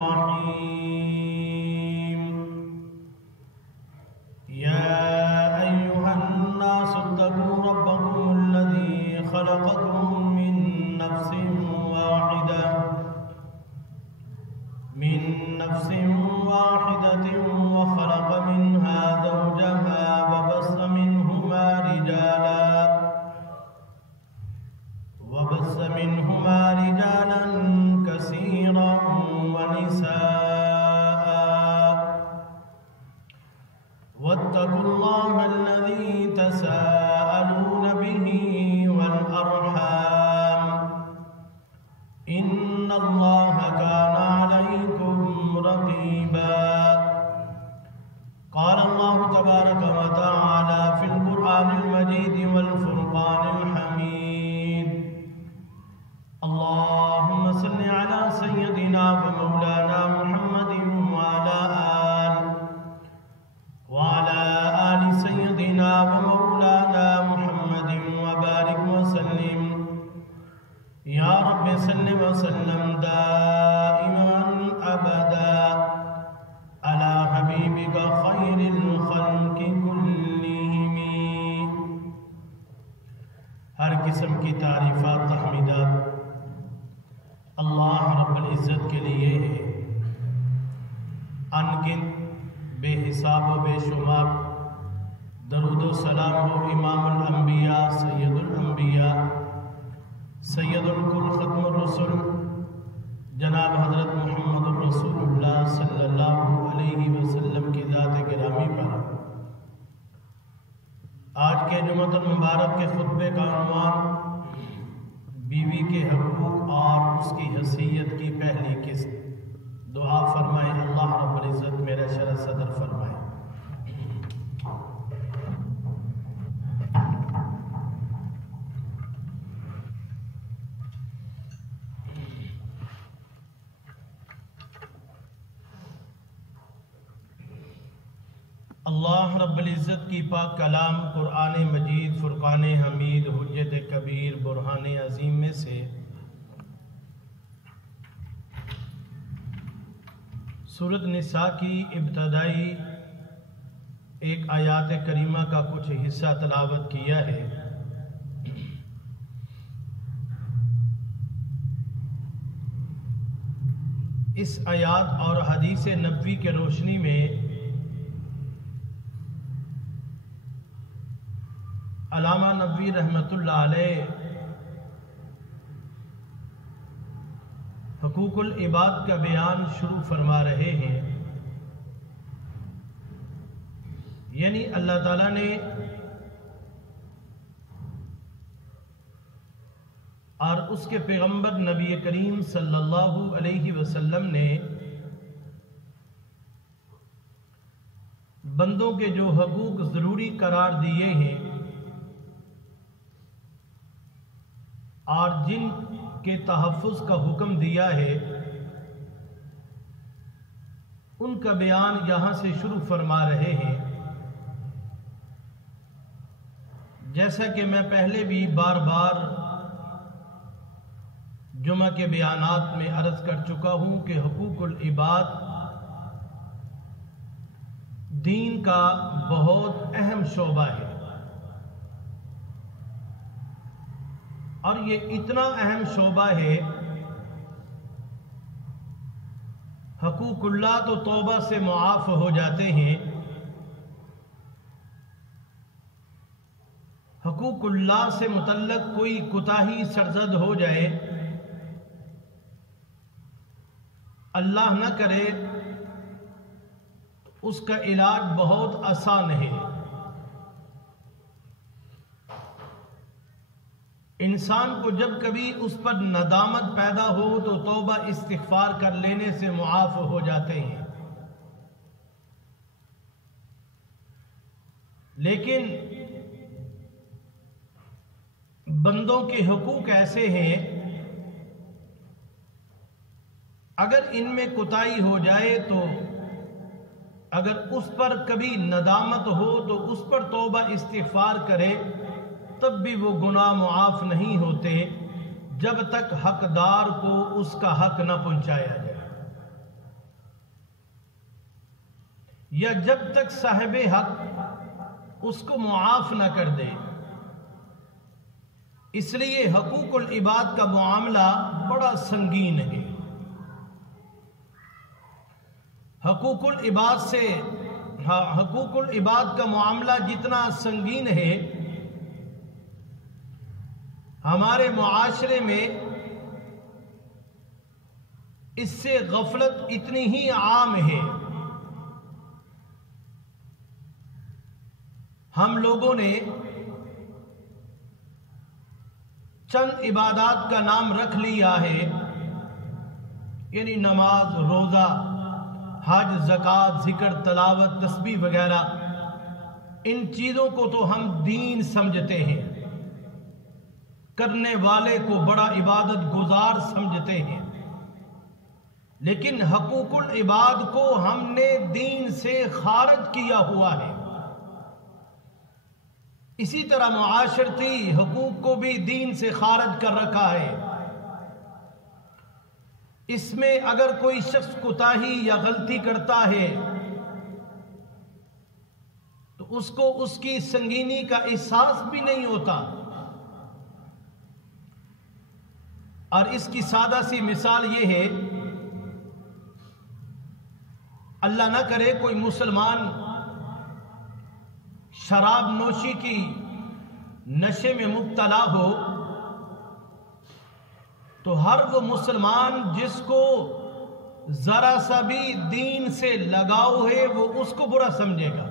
الرحيم يا أيها الناس اتقوا ربكم الذي خلقكم من نفس واحدة وخلق منها زوجها وبث منهما رجالا كثيرا ونساء واتقوا الله الذي تساءلون به والأرحام إن الله كان عليكم رقيبا. قال الله تبارك وتعالى في القرآن المجيد والفرقان الحميد: اللهم صل على سيدنا ومولانا محمد وعلى آل سيدنا ومولانا محمد وبارك وسلم. يا رب صل وسلم دائما أبدا على حبيبك خير الخلق كلهم. ہر قسم کی تعریفات تحمیدات اللہ رب العزت کے لیے ہے. انگنت بے حساب و بے شمار درود و سلام ہو امام الانبیاء سید الانبیاء سید الکل ختم الرسل جناب حضرت محمد الرسول اللہ صلی اللہ علیہ وسلم کی ذات گرامی پر. آج کے جمعۃ المبارک کے خطبے کا عنوان بیوی کے حقوق اور اس کی حیثیت کی پہلی قسط. دعا فرمائے اللہ رب العزت میرا شرح صدر فرمائے. اللہ رب العزت کی پاک کلام قرآن مجید فرقان حمید حجت کبیر برہان عظیم میں سے سورۃ نساء کی ابتدائی ایک آیات کریمہ کا کچھ حصہ تلاوت کیا ہے. اس آیات اور حدیث نبوی کے روشنی میں علامہ نبوی رحمۃ اللہ علیہ حقوق العباد کا بیان شروع فرما رہے ہیں. یعنی اللہ تعالیٰ نے اور اس کے پیغمبر نبی کریم صلی اللہ علیہ وسلم نے بندوں کے جو حقوق ضروری قرار دیے ہیں اور جن کے تحفظ کا حکم دیا ہے ان کا بیان یہاں سے شروع فرما رہے ہیں. جیسا کہ میں پہلے بھی بار بار جمعہ کے بیانات میں عرض کر چکا ہوں کہ حقوق العباد دین کا بہت اہم شعبہ ہے اور یہ اتنا اہم شعبہ ہے. حقوق اللہ تو توبہ سے معاف ہو جاتے ہیں، حقوق اللہ سے متعلق کوئی کوتاہی سرزد ہو جائے اللہ نہ کرے اس کا علاج بہت آسان ہے. انسان کو جب کبھی اس پر ندامت پیدا ہو تو توبہ استغفار کر لینے سے معاف ہو جاتے ہیں. لیکن بندوں کے حقوق ایسے ہیں اگر ان میں کوتاہی ہو جائے تو اگر اس پر کبھی ندامت ہو تو اس پر توبہ استغفار کرے تب بھی وہ گناہ معاف نہیں ہوتے جب تک حقدار کو اس کا حق نہ پہنچایا جائے. یا جب تک صاحب حق اس کو معاف نہ کر دے. اس لیے حقوق العباد کا معاملہ بڑا سنگین ہے. حقوق العباد کا معاملہ جتنا سنگین ہے، ہمارے معاشرے میں اس سے غفلت اتنی ہی عام ہے. ہم لوگوں نے چند عبادات کا نام رکھ لیا ہے، یعنی نماز، روزہ، حج، زکوٰۃ، ذکر، تلاوت، تسبیح وغیرہ. ان چیزوں کو تو ہم دین سمجھتے ہیں، کرنے والے کو بڑا عبادت گزار سمجھتے ہیں. لیکن حقوق العباد کو ہم نے دین سے خارج کیا ہوا ہے. اسی طرح معاشرتی حقوق کو بھی دین سے خارج کر رکھا ہے. اس میں اگر کوئی شخص کوتاہی یا غلطی کرتا ہے تو اس کو اس کی سنگینی کا احساس بھی نہیں ہوتا. اور اس کی سادہ سی مثال یہ ہے، اللہ نہ کرے کوئی مسلمان شراب نوشی کی نشے میں مبتلا ہو تو ہر وہ مسلمان جس کو ذرا سا بھی دین سے لگاؤ ہے وہ اس کو برا سمجھے گا.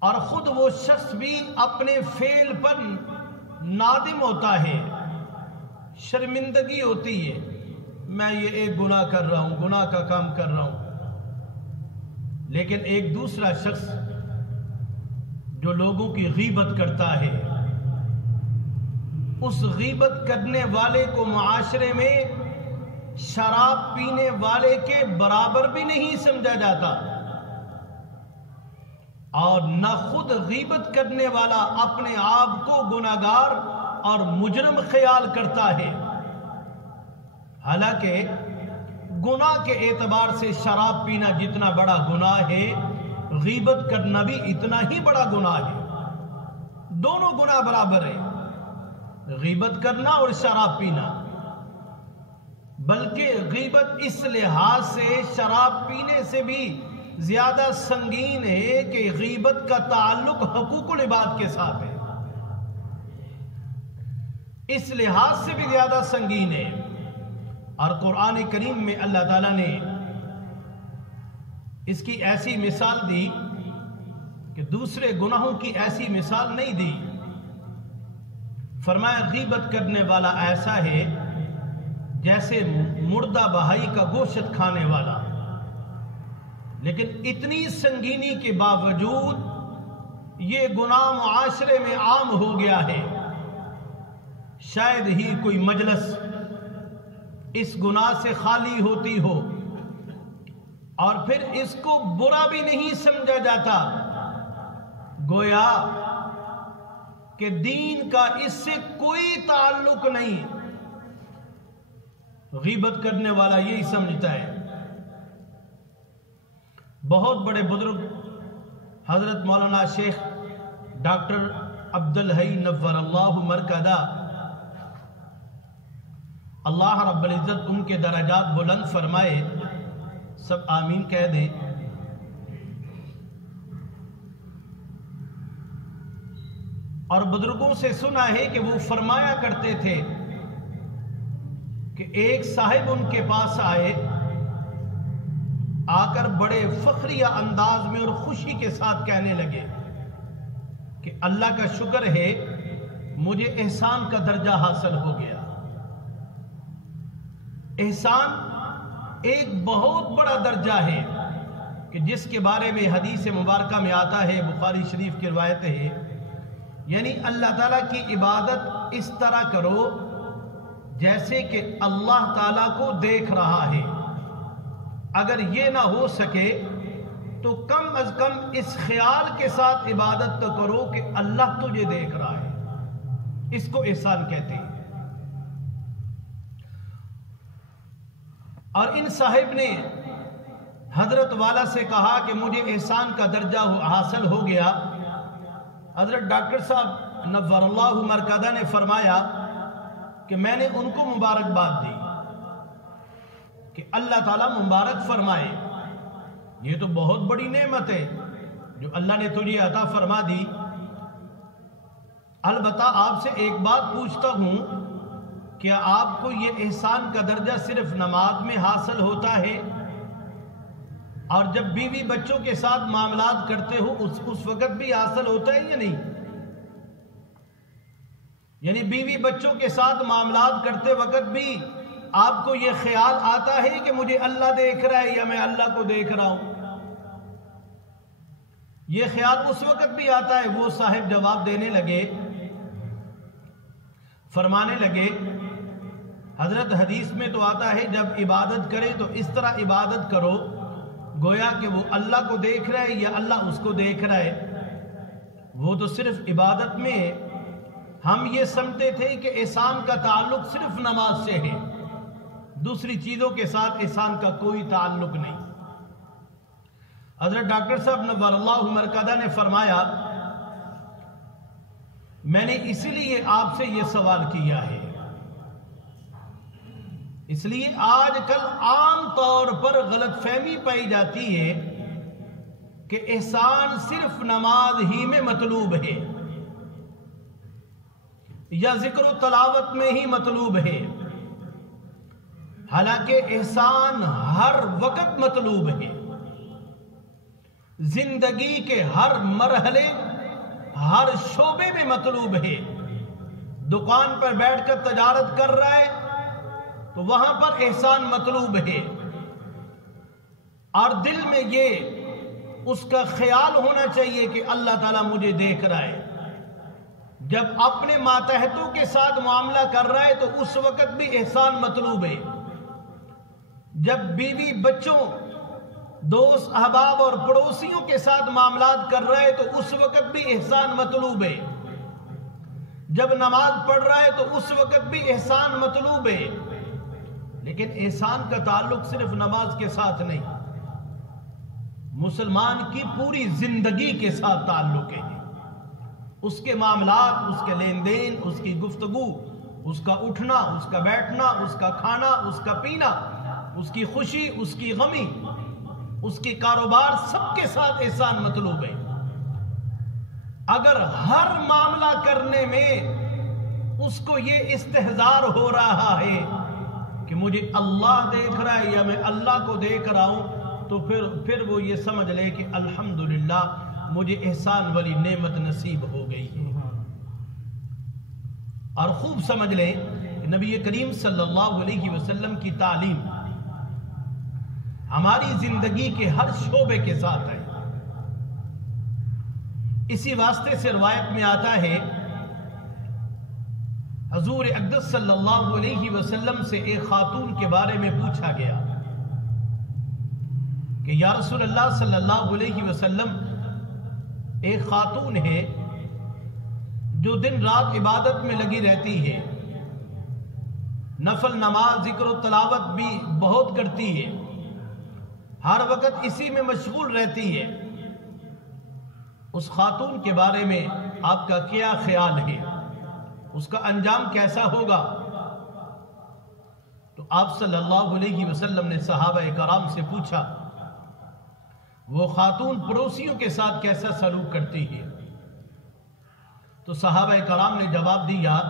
اور خود وہ شخص بھی اپنے فعل پر نادم ہوتا ہے، شرمندگی ہوتی ہے، میں یہ ایک گناہ کر رہا ہوں، گناہ کا کام کر رہا ہوں. لیکن ایک دوسرا شخص جو لوگوں کی غیبت کرتا ہے، اس غیبت کرنے والے کو معاشرے میں شراب پینے والے کے برابر بھی نہیں سمجھا جاتا، اور نہ خود غیبت کرنے والا اپنے آپ کو گناہگار اور مجرم خیال کرتا ہے. حالانکہ گناہ کے اعتبار سے شراب پینا جتنا بڑا گناہ ہے، غیبت کرنا بھی اتنا ہی بڑا گناہ ہے. دونوں گناہ برابر ہیں، غیبت کرنا اور شراب پینا. بلکہ غیبت اس لحاظ سے شراب پینے سے بھی زیادہ سنگین ہے کہ غیبت کا تعلق حقوق العباد کے ساتھ ہے، اس لحاظ سے بھی زیادہ سنگین ہے. اور قرآن کریم میں اللہ تعالیٰ نے اس کی ایسی مثال دی کہ دوسرے گناہوں کی ایسی مثال نہیں دی. فرمایا غیبت کرنے والا ایسا ہے جیسے مردہ بہائی کا گوشت کھانے والا. لیکن اتنی سنگینی کے باوجود یہ گناہ معاشرے میں عام ہو گیا ہے. شاید ہی کوئی مجلس اس گناہ سے خالی ہوتی ہو اور پھر اس کو برا بھی نہیں سمجھا جاتا، گویا کہ دین کا اس سے کوئی تعلق نہیں. غیبت کرنے والا یہی سمجھتا ہے. بہت بڑے بزرگ حضرت مولانا شیخ ڈاکٹر عبدالحی نور اللہ مرکزہ، اللہ رب العزت ان کے درجات بلند فرمائے، سب آمین کہہ دیں. اور بزرگوں سے سنا ہے کہ وہ فرمایا کرتے تھے کہ ایک صاحب ان کے پاس آئے، آ کر بڑے فخریہ انداز میں اور خوشی کے ساتھ کہنے لگے کہ اللہ کا شکر ہے مجھے احسان کا درجہ حاصل ہو گیا. احسان ایک بہت بڑا درجہ ہے کہ جس کے بارے میں حدیث مبارکہ میں آتا ہے، بخاری شریف کی روایت ہے، یعنی اللہ تعالیٰ کی عبادت اس طرح کرو جیسے کہ اللہ تعالیٰ کو دیکھ رہا ہے. اگر یہ نہ ہو سکے تو کم از کم اس خیال کے ساتھ عبادت تو کرو کہ اللہ تجھے دیکھ رہا ہے. اس کو احسان کہتے ہیں. اور ان صاحب نے حضرت والا سے کہا کہ مجھے احسان کا درجہ حاصل ہو گیا. حضرت ڈاکٹر صاحب نور اللہ مرکزہ نے فرمایا کہ میں نے ان کو مبارکباد دی کہ اللہ تعالیٰ مبارک فرمائے. یہ تو بہت بڑی نعمت ہے جو اللہ نے تجھے عطا فرما دی. البتہ آپ سے ایک بات پوچھتا ہوں، کیا آپ کو یہ احسان کا درجہ صرف نماز میں حاصل ہوتا ہے، اور جب بیوی بچوں کے ساتھ معاملات کرتے ہو اس وقت بھی حاصل ہوتا ہے یا نہیں؟ یعنی بیوی بچوں کے ساتھ معاملات کرتے وقت بھی آپ کو یہ خیال آتا ہے کہ مجھے اللہ دیکھ رہا ہے یا میں اللہ کو دیکھ رہا ہوں؟ یہ خیال اس وقت بھی آتا ہے. وہ صاحب جواب دینے لگے، فرمانے لگے، حضرت حدیث میں تو آتا ہے جب عبادت کرے تو اس طرح عبادت کرو گویا کہ وہ اللہ کو دیکھ رہا ہے یا اللہ اس کو دیکھ رہا ہے. وہ تو صرف عبادت میں ہم یہ سمجھتے تھے کہ احسان کا تعلق صرف نماز سے ہے، دوسری چیزوں کے ساتھ احسان کا کوئی تعلق نہیں. حضرت ڈاکٹر صاحب نور اللہ مرکزہ نے فرمایا میں نے اسی لیے آپ سے یہ سوال کیا ہے، اس لیے آج کل عام طور پر غلط فہمی پائی جاتی ہے کہ احسان صرف نماز ہی میں مطلوب ہے یا ذکر و تلاوت میں ہی مطلوب ہے. حالانکہ احسان ہر وقت مطلوب ہے، زندگی کے ہر مرحلے ہر شعبے میں مطلوب ہے. دکان پر بیٹھ کر تجارت کر رہا ہے تو وہاں پر احسان مطلوب ہے، اور دل میں یہ اس کا خیال ہونا چاہیے کہ اللہ تعالیٰ مجھے دیکھ رہا ہے. جب اپنے ماتحتوں کے ساتھ معاملہ کر رہا ہے تو اس وقت بھی احسان مطلوب ہے. جب بیوی بچوں دوست احباب اور پڑوسیوں کے ساتھ معاملات کر رہا ہے تو اس وقت بھی احسان مطلوب ہے. جب نماز پڑھ رہا ہے تو اس وقت بھی احسان مطلوب ہے. لیکن احسان کا تعلق صرف نماز کے ساتھ نہیں، مسلمان کی پوری زندگی کے ساتھ تعلق ہے. اس کے معاملات، اس کے لین دین، اس کی گفتگو، اس کا اٹھنا، اس کا بیٹھنا، اس کا کھانا، اس کا پینا، اس کی خوشی، اس کی غمی، اس کی کاروبار، سب کے ساتھ احسان مطلوب ہے. اگر ہر معاملہ کرنے میں اس کو یہ استحضار ہو رہا ہے کہ مجھے اللہ دیکھ رہا ہے یا میں اللہ کو دیکھ رہا ہوں، تو پھر وہ یہ سمجھ لے کہ الحمدللہ مجھے احسان والی نعمت نصیب ہو گئی ہے. اور خوب سمجھ لیں کہ نبی کریم صلی اللہ علیہ وسلم کی تعلیم ہماری زندگی کے ہر شعبے کے ساتھ ہے. اسی واسطے سے روایت میں آتا ہے حضور اقدس صلی اللہ علیہ وسلم سے ایک خاتون کے بارے میں پوچھا گیا کہ یا رسول اللہ صلی اللہ علیہ وسلم، ایک خاتون ہے جو دن رات عبادت میں لگی رہتی ہے، نفل نماز ذکر و تلاوت بھی بہت کرتی ہے، ہر وقت اسی میں مشغول رہتی ہے، اس خاتون کے بارے میں آپ کا کیا خیال ہے؟ اس کا انجام کیسا ہوگا؟ تو آپ صلی اللہ علیہ وسلم نے صحابہ کرام سے پوچھا وہ خاتون پڑوسیوں کے ساتھ کیسا سلوک کرتی ہے؟ تو صحابہ کرام نے جواب دیا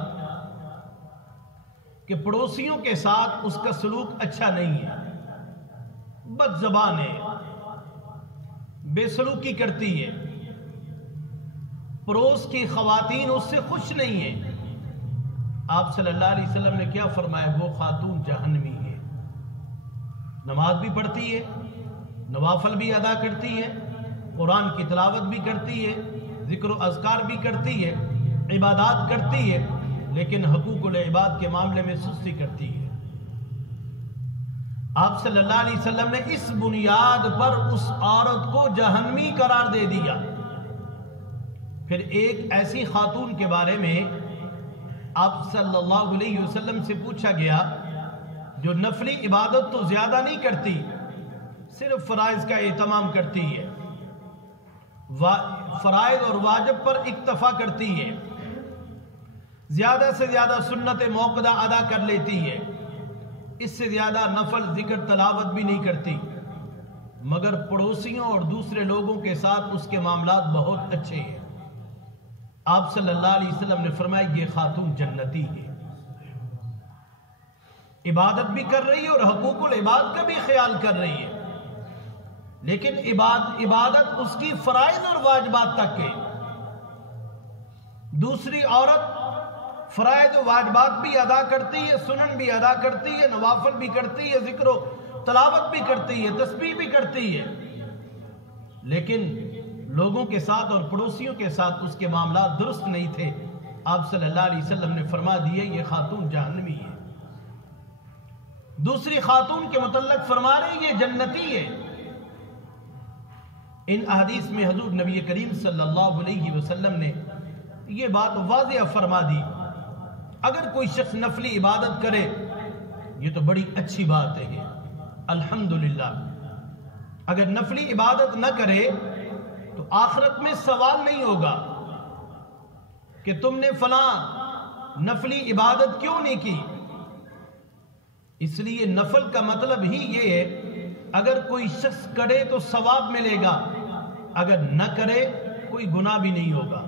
کہ پڑوسیوں کے ساتھ اس کا سلوک اچھا نہیں ہے، بد زبان ہے، بے سلوکی کرتی ہے، پڑوس کی خواتین اس سے خوش نہیں ہیں. آپ صلی اللہ علیہ وسلم نے کیا فرمایا؟ وہ خاتون جہنمی ہے. نماز بھی پڑھتی ہے، نوافل بھی ادا کرتی ہے، قرآن کی تلاوت بھی کرتی ہے، ذکر و اذکار بھی کرتی ہے، عبادات کرتی ہے، لیکن حقوق العباد کے معاملے میں سستی کرتی ہے. آپ صلی اللہ علیہ وسلم نے اس بنیاد پر اس عورت کو جہنمی قرار دے دیا. پھر ایک ایسی خاتون کے بارے میں آپ صلی اللہ علیہ وسلم سے پوچھا گیا جو نفلی عبادت تو زیادہ نہیں کرتی، صرف فرائض کا اہتمام کرتی ہے، فرائض اور واجب پر اکتفا کرتی ہے، زیادہ سے زیادہ سنت موقدہ ادا کر لیتی ہے، اس سے زیادہ نفل ذکر تلاوت بھی نہیں کرتی، مگر پڑوسیوں اور دوسرے لوگوں کے ساتھ اس کے معاملات بہت اچھے ہیں، آپ صلی اللہ علیہ وسلم نے فرمایا یہ خاتون جنتی ہے، عبادت بھی کر رہی ہے اور حقوق العباد کا بھی خیال کر رہی ہے، لیکن عبادت اس کی فرائض اور واجبات تک ہے۔ دوسری عورت فرائض و واجبات بھی ادا کرتی ہے، سنن بھی ادا کرتی ہے، نوافل بھی کرتی ہے، ذکر و تلاوت بھی کرتی ہے، تسبیح بھی کرتی ہے، لیکن لوگوں کے ساتھ اور پڑوسیوں کے ساتھ اس کے معاملات درست نہیں تھے، آپ صلی اللہ علیہ وسلم نے فرما دیے یہ خاتون جہنمی ہے۔ دوسری خاتون کے متعلق فرما رہے یہ جنتی ہے۔ ان احادیث میں حضور نبی کریم صلی اللہ علیہ وسلم نے یہ بات واضح فرما دی، اگر کوئی شخص نفلی عبادت کرے یہ تو بڑی اچھی بات ہے، الحمدللہ، اگر نفلی عبادت نہ کرے تو آخرت میں سوال نہیں ہوگا کہ تم نے فلاں نفلی عبادت کیوں نہیں کی، اس لیے نفل کا مطلب ہی یہ ہے اگر کوئی شخص کرے تو ثواب ملے گا، اگر نہ کرے کوئی گناہ بھی نہیں ہوگا،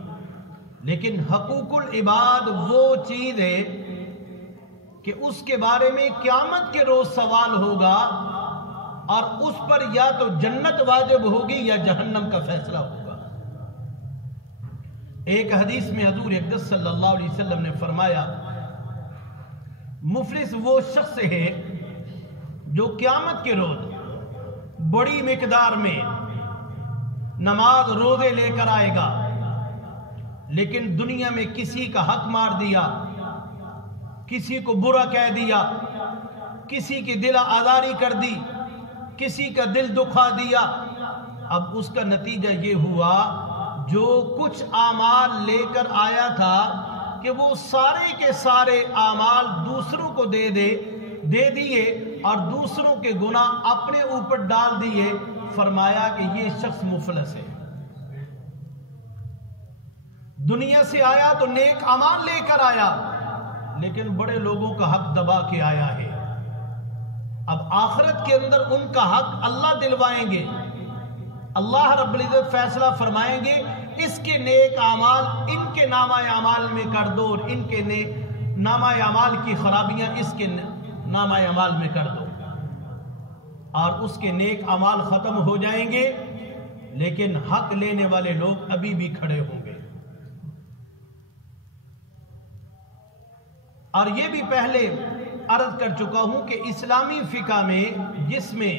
لیکن حقوق العباد وہ چیز ہے کہ اس کے بارے میں قیامت کے روز سوال ہوگا اور اس پر یا تو جنت واجب ہوگی یا جہنم کا فیصلہ ہوگا۔ ایک حدیث میں حضور اقدس صلی اللہ علیہ وسلم نے فرمایا مفلس وہ شخص ہے جو قیامت کے روز بڑی مقدار میں نماز روزے لے کر آئے گا، لیکن دنیا میں کسی کا حق مار دیا، کسی کو برا کہہ دیا، کسی کی دل آزاری کر دی، کسی کا دل دکھا دیا، اب اس کا نتیجہ یہ ہوا جو کچھ اعمال لے کر آیا تھا کہ وہ سارے کے سارے اعمال دوسروں کو دے دیے اور دوسروں کے گناہ اپنے اوپر ڈال دیے، فرمایا کہ یہ شخص مفلس ہے۔ دنیا سے آیا تو نیک اعمال لے کر آیا، لیکن بڑے لوگوں کا حق دبا کے آیا ہے، اب آخرت کے اندر ان کا حق اللہ دلوائیں گے، اللہ رب العزت فیصلہ فرمائیں گے اس کے نیک اعمال ان کے نامہ اعمال میں کر دو اور ان کے نامہ اعمال کی خرابیاں اس کے نامہ اعمال میں کر دو، اور اس کے نیک اعمال ختم ہو جائیں گے، لیکن حق لینے والے لوگ ابھی بھی کھڑے ہوں گے۔ اور یہ بھی پہلے عرض کر چکا ہوں کہ اسلامی فقہ میں جس میں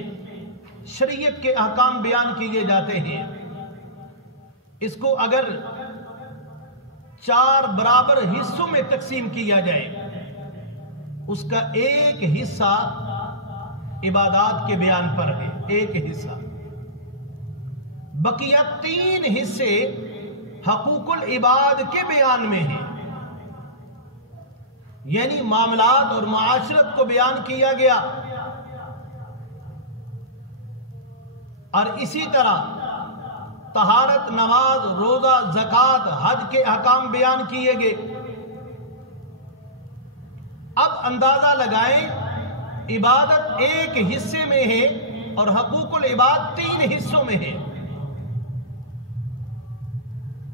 شریعت کے احکام بیان کیے جاتے ہیں، اس کو اگر 4 برابر حصوں میں تقسیم کیا جائے، اس کا ایک حصہ عبادات کے بیان پر ہے، ایک حصہ، بقیہ 3 حصے حقوق العباد کے بیان میں ہیں، یعنی معاملات اور معاشرت کو بیان کیا گیا، اور اسی طرح طہارت، نماز، روزہ، زکوٰۃ، حج کے احکام بیان کیے گئے۔ اب اندازہ لگائیں عبادت ایک حصے میں ہے اور حقوق العباد 3 حصوں میں ہے،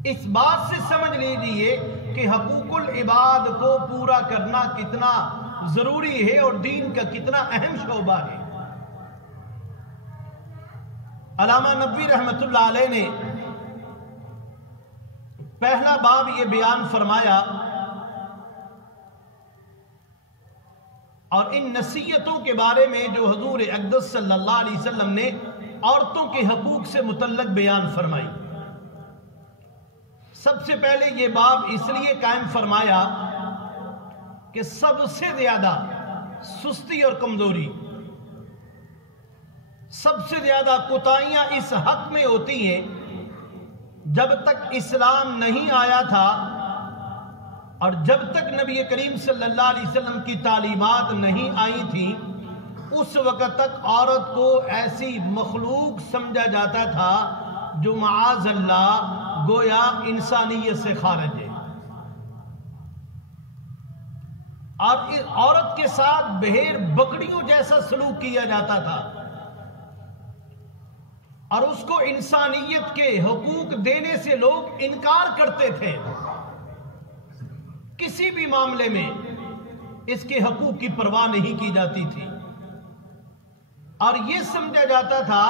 اس بات سے سمجھ لیجیے کہ حقوق العباد کو پورا کرنا کتنا ضروری ہے اور دین کا کتنا اہم شعبہ ہے۔ علامہ نبوی رحمت اللہ علیہ نے پہلا باب یہ بیان فرمایا، اور ان نصیحتوں کے بارے میں جو حضور اقدس صلی اللہ علیہ وسلم نے عورتوں کے حقوق سے متعلق بیان فرمائی، سب سے پہلے یہ باب اس لیے قائم فرمایا کہ سب سے زیادہ سستی اور کمزوری، سب سے زیادہ کوتاہیاں اس حق میں ہوتی ہیں جب تک اسلام نہیں آیا تھا اور جب تک نبی کریم صلی اللہ علیہ وسلم کی تعلیمات نہیں آئی تھیں، اس وقت تک عورت کو ایسی مخلوق سمجھا جاتا تھا جو معاذ اللہ گویا انسانیت سے خارج ہے، اور عورت کے ساتھ بھیڑ بکریوں جیسا سلوک کیا جاتا تھا، اور اس کو انسانیت کے حقوق دینے سے لوگ انکار کرتے تھے۔ کسی بھی معاملے میں اس کے حقوق کی پرواہ نہیں کی جاتی تھی، اور یہ سمجھا جاتا تھا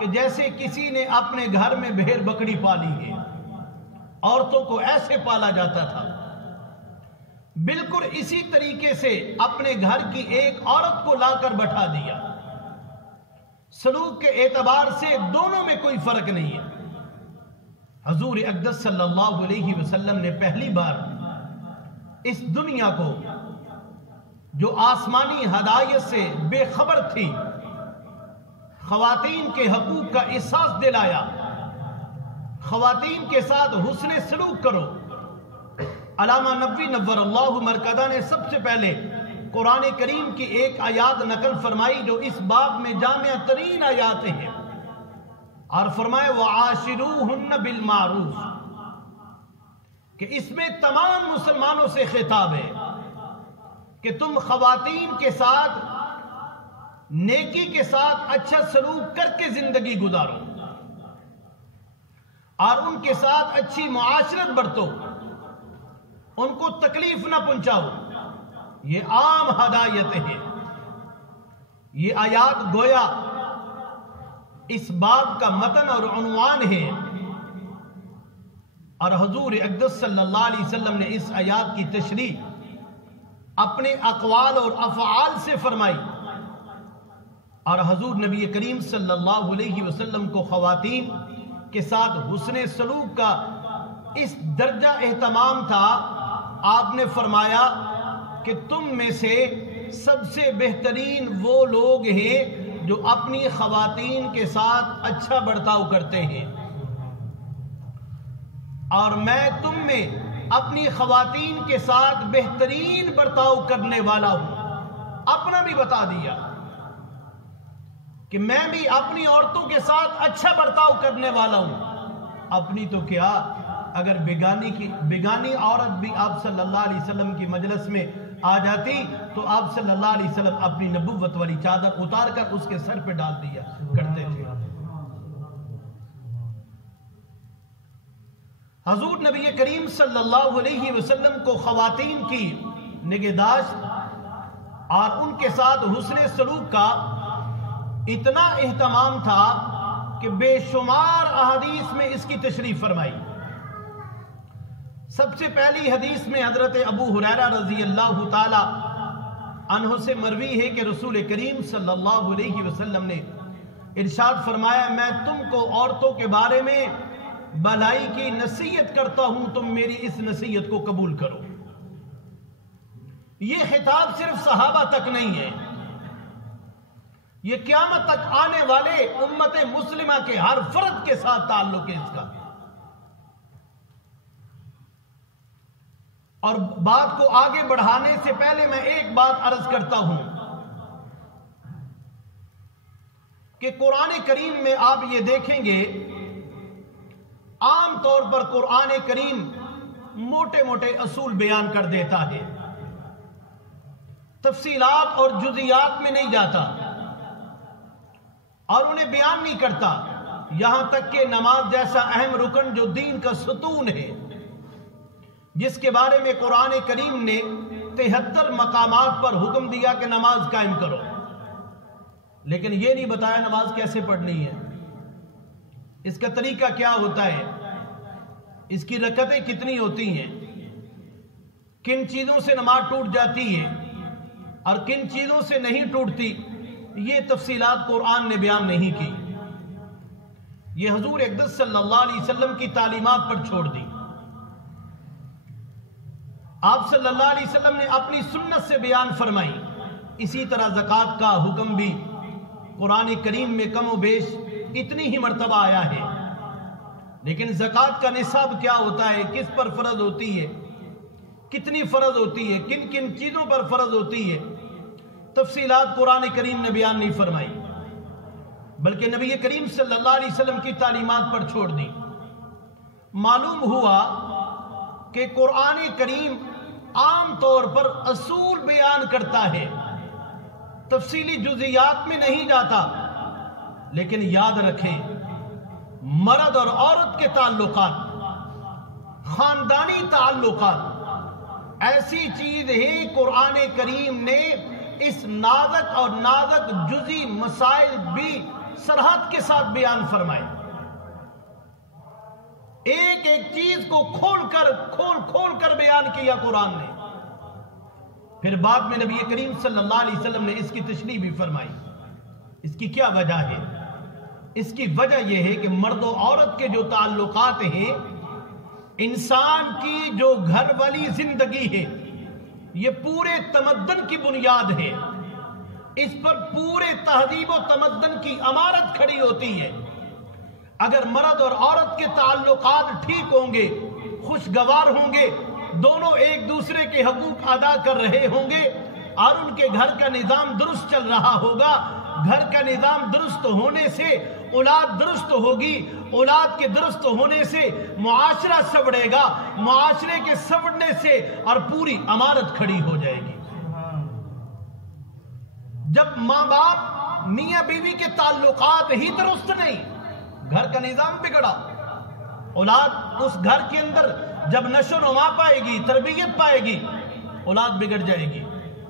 کہ جیسے کسی نے اپنے گھر میں بھیڑ بکری پالی ہے، عورتوں کو ایسے پالا جاتا تھا۔ بالکل اسی طریقے سے اپنے گھر کی ایک عورت کو لا کر بٹھا دیا۔ سلوک کے اعتبار سے دونوں میں کوئی فرق نہیں ہے۔ حضور اقدس صلی اللہ علیہ وسلم نے پہلی بار اس دنیا کو، جو آسمانی ہدایت سے بے خبر تھی، خواتین کے حقوق کا احساس دلایا۔ خواتین کے ساتھ حسن سلوک کرو۔ علامہ نبوی نور اللہ مرکزہ نے سب سے پہلے قرآن کریم کی ایک آیات نقل فرمائی جو اس باب میں جامع ترین آیات ہیں، اور فرمائے وَعَاشِرُوهُنَّ بِالْمَعْرُوفِ، کہ اس میں تمام مسلمانوں سے خطاب ہے کہ تم خواتین کے ساتھ نیکی کے ساتھ اچھا سلوک کر کے زندگی گزارو، اور ان کے ساتھ اچھی معاشرت برتو، ان کو تکلیف نہ پہنچاؤ۔ یہ عام ہدایت ہے۔ یہ آیات گویا اس باب کا متن اور عنوان ہے، اور حضور اقدس صلی اللہ علیہ وسلم نے اس آیات کی تشریح اپنے اقوال اور افعال سے فرمائی، اور حضور نبی کریم صلی اللہ علیہ وسلم کو خواتین کے ساتھ حسن سلوک کا اس درجہ اہتمام تھا، آپ نے فرمایا کہ تم میں سے سب سے بہترین وہ لوگ ہیں جو اپنی خواتین کے ساتھ اچھا برتاؤ کرتے ہیں، اور میں تم میں اپنی خواتین کے ساتھ بہترین برتاؤ کرنے والا ہوں۔ اپنا بھی بتا دیا کہ میں بھی اپنی عورتوں کے ساتھ اچھا برتاؤ کرنے والا ہوں۔ اپنی تو کیا، اگر بیگانی عورت بھی آپ صلی اللہ علیہ وسلم کی مجلس میں آ جاتی تو آپ صلی اللہ علیہ وسلم اپنی نبوت والی چادر اتار کر اس کے سر پہ ڈال دیا کرتے تھے۔ حضور نبی کریم صلی اللہ علیہ وسلم کو خواتین کی نگہداشت اور ان کے ساتھ حسن سلوک کا اتنا اہتمام تھا کہ بے شمار احادیث میں اس کی تشریح فرمائی۔ سب سے پہلی حدیث میں حضرت ابو ہریرہ رضی اللہ تعالی عنہ سے مروی ہے کہ رسول کریم صلی اللہ علیہ وسلم نے ارشاد فرمایا، میں تم کو عورتوں کے بارے میں بھلائی کی نصیحت کرتا ہوں، تم میری اس نصیحت کو قبول کرو۔ یہ خطاب صرف صحابہ تک نہیں ہے، یہ قیامت تک آنے والے امت مسلمہ کے ہر فرد کے ساتھ تعلق ہے اس کا۔ اور بات کو آگے بڑھانے سے پہلے میں ایک بات عرض کرتا ہوں کہ قرآن کریم میں آپ یہ دیکھیں گے، عام طور پر قرآن کریم موٹے موٹے اصول بیان کر دیتا ہے، تفصیلات اور جزیات میں نہیں جاتا اور انہیں بیان نہیں کرتا، یہاں تک کہ نماز جیسا اہم رکن جو دین کا ستون ہے، جس کے بارے میں قرآن کریم نے 73 مقامات پر حکم دیا کہ نماز قائم کرو، لیکن یہ نہیں بتایا نماز کیسے پڑھنی ہے، اس کا طریقہ کیا ہوتا ہے، اس کی رکعتیں کتنی ہوتی ہیں، کن چیزوں سے نماز ٹوٹ جاتی ہے اور کن چیزوں سے نہیں ٹوٹتی، یہ تفصیلات قرآن نے بیان نہیں کی، یہ حضور اقدس صلی اللہ علیہ وسلم کی تعلیمات پر چھوڑ دی۔ آپ صلی اللہ علیہ وسلم نے اپنی سنت سے بیان فرمائی۔ اسی طرح زکوٰۃ کا حکم بھی قرآن کریم میں کم و بیش اتنی ہی مرتبہ آیا ہے، لیکن زکوٰۃ کا نصاب کیا ہوتا ہے، کس پر فرض ہوتی ہے، کتنی فرض ہوتی ہے، کن کن چیزوں پر فرض ہوتی ہے، تفصیلات قرآن کریم نے بیان نہیں فرمائی، بلکہ نبی کریم صلی اللہ علیہ وسلم کی تعلیمات پر چھوڑ دی۔ معلوم ہوا کہ قرآن کریم عام طور پر اصول بیان کرتا ہے، تفصیلی جزیات میں نہیں جاتا، لیکن یاد رکھیں مرد اور عورت کے تعلقات، خاندانی تعلقات ایسی چیز ہے قرآن کریم نے اس نازک اور نازک جزی مسائل بھی سرحد کے ساتھ بیان فرمائے۔ ایک ایک چیز کو کھول کر بیان کیا قرآن نے۔ پھر بعد میں نبی کریم صلی اللہ علیہ وسلم نے اس کی تشریح بھی فرمائی۔ اس کی کیا وجہ ہے؟ اس کی وجہ یہ ہے کہ مرد و عورت کے جو تعلقات ہیں، انسان کی جو گھر والی زندگی ہے، یہ پورے تمدن کی بنیاد ہے۔ اس پر پورے تہذیب و تمدن کی عمارت کھڑی ہوتی ہے۔ اگر مرد اور عورت کے تعلقات ٹھیک ہوں گے، خوشگوار ہوں گے، دونوں ایک دوسرے کے حقوق ادا کر رہے ہوں گے اور ان کے گھر کا نظام درست چل رہا ہوگا، گھر کا نظام درست ہونے سے اولاد درست ہوگی، اولاد کے درست ہونے سے معاشرہ سنورے گا، معاشرے کے سنورنے سے اور پوری عمارت کھڑی ہو جائے گی۔ جب ماں باپ میاں بیوی کے تعلقات ہی درست نہیں، گھر کا نظام بگڑا، اولاد اس گھر کے اندر جب نشو و نما پائے گی، تربیت پائے گی، اولاد بگڑ جائے گی،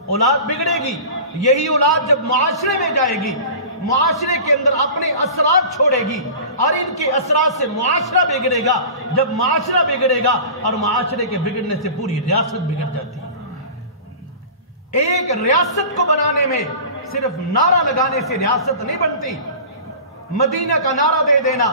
اولاد بگڑے گی۔ یہی اولاد جب معاشرے میں جائے گی، معاشرے کے اندر اپنے اثرات چھوڑے گی اور ان کے اثرات سے معاشرہ بگڑے گا۔ جب معاشرہ بگڑے گا اور معاشرے کے بگڑنے سے پوری ریاست بگڑ جاتی ہے۔ ایک ریاست کو بنانے میں صرف نعرہ لگانے سے ریاست نہیں بنتی۔ مدینہ کا نعرہ دے دینا،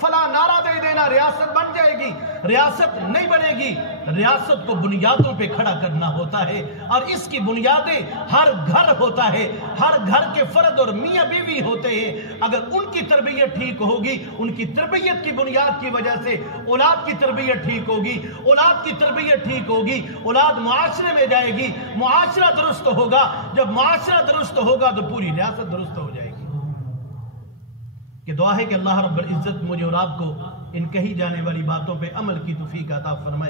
فلاں نعرہ دے دینا ریاست بن جائے گی، ریاست نہیں بنے گی۔ ریاست کو بنیادوں پہ کھڑا کرنا ہوتا ہے، اور اس کی بنیادیں ہر گھر ہوتا ہے، ہر گھر کے فرد اور میاں بیوی ہوتے ہیں۔ اگر ان کی تربیت ٹھیک ہوگی، ان کی تربیت کی بنیاد کی وجہ سے اولاد کی تربیت ٹھیک ہوگی، اولاد کی تربیت ٹھیک ہوگی، اولاد معاشرے میں جائے گی، معاشرہ درست ہوگا۔ جب معاشرہ درست ہوگا تو پوری ریاست درست ہو جائے گی۔ کہ دعا ہے کہ اللہ رب العزت مجھے اور آپ کو ان کہی جانے والی باتوں پہ عمل کی توفیق عطا فرمائے۔